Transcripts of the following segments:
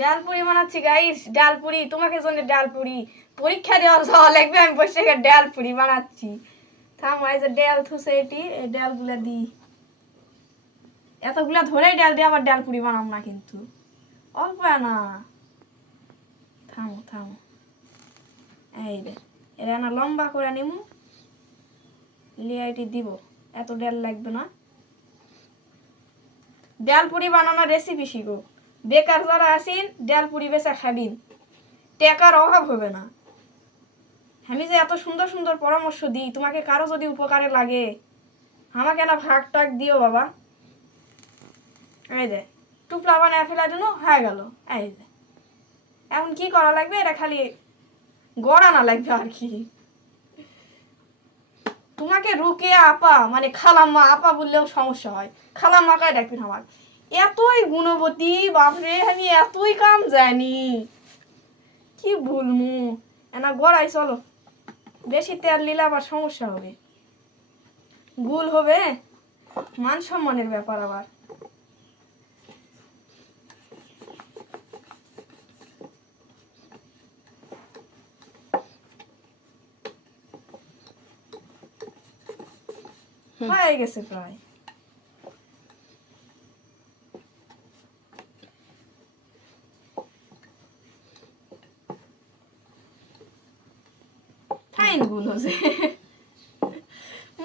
ডাল পুরি বানাচ্ছি গাইস, ডাল পুরি তোমাকে জন্য ডাল পুরি পরীক্ষা দেওয়ার যাওয়া লাগবে, আমি বসে ডাল পুরি বানাচ্ছি। থাম, এই যে ডাল থুসে এটি, এই ডালগুলা দিই, এতগুলা ধরেই ডাল দিয়ে আবার ডাল পুরি বানাম না কিন্তু, অল্প না। থামো থামো, এই রে এরা না লম্বা করে নিমু, লিয়াইটি দিব, এত ডাল লাগবে না। ডাল পুরি বানানোর রেসিপি শিখো, বেকার যারা আসিন ডাল পুরি বেচা খাবিন, টাকার অভাব হবে না। আমি যে এত সুন্দর সুন্দর পরামর্শ দিই, তোমাকে কারো যদি উপকারে লাগে আমাকে না ভাগ টাক দিও বাবা। এই যে টুপলা বানায় ফেলার জন্য হয়ে গেল। এই যে এখন কি করা লাগবে, এটা খালি গড়া না লাগবে আর কি। তোমাকে রুকে আপা মানে খালাম্মা, আপা বললেও সমস্যা হয়, খালাম্মাকায় ডাকবেন আমার। এতই গুণবতী বাপরে, আমি এতই কাম জানি, কি বলমু। এনা গড়াই চলো, বেশি তেল নিলে আবার সমস্যা হবে, ভুল হবে, মান সম্মানের ব্যাপার আবার। হয়ে গেছে প্রায়। ফাইন ভুল হচ্ছে,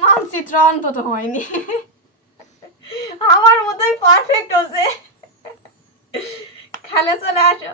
মানচিত্র অন্তত হয়নি, আমার মতোই পারফেক্ট হচ্ছে। খালে চলে আসো।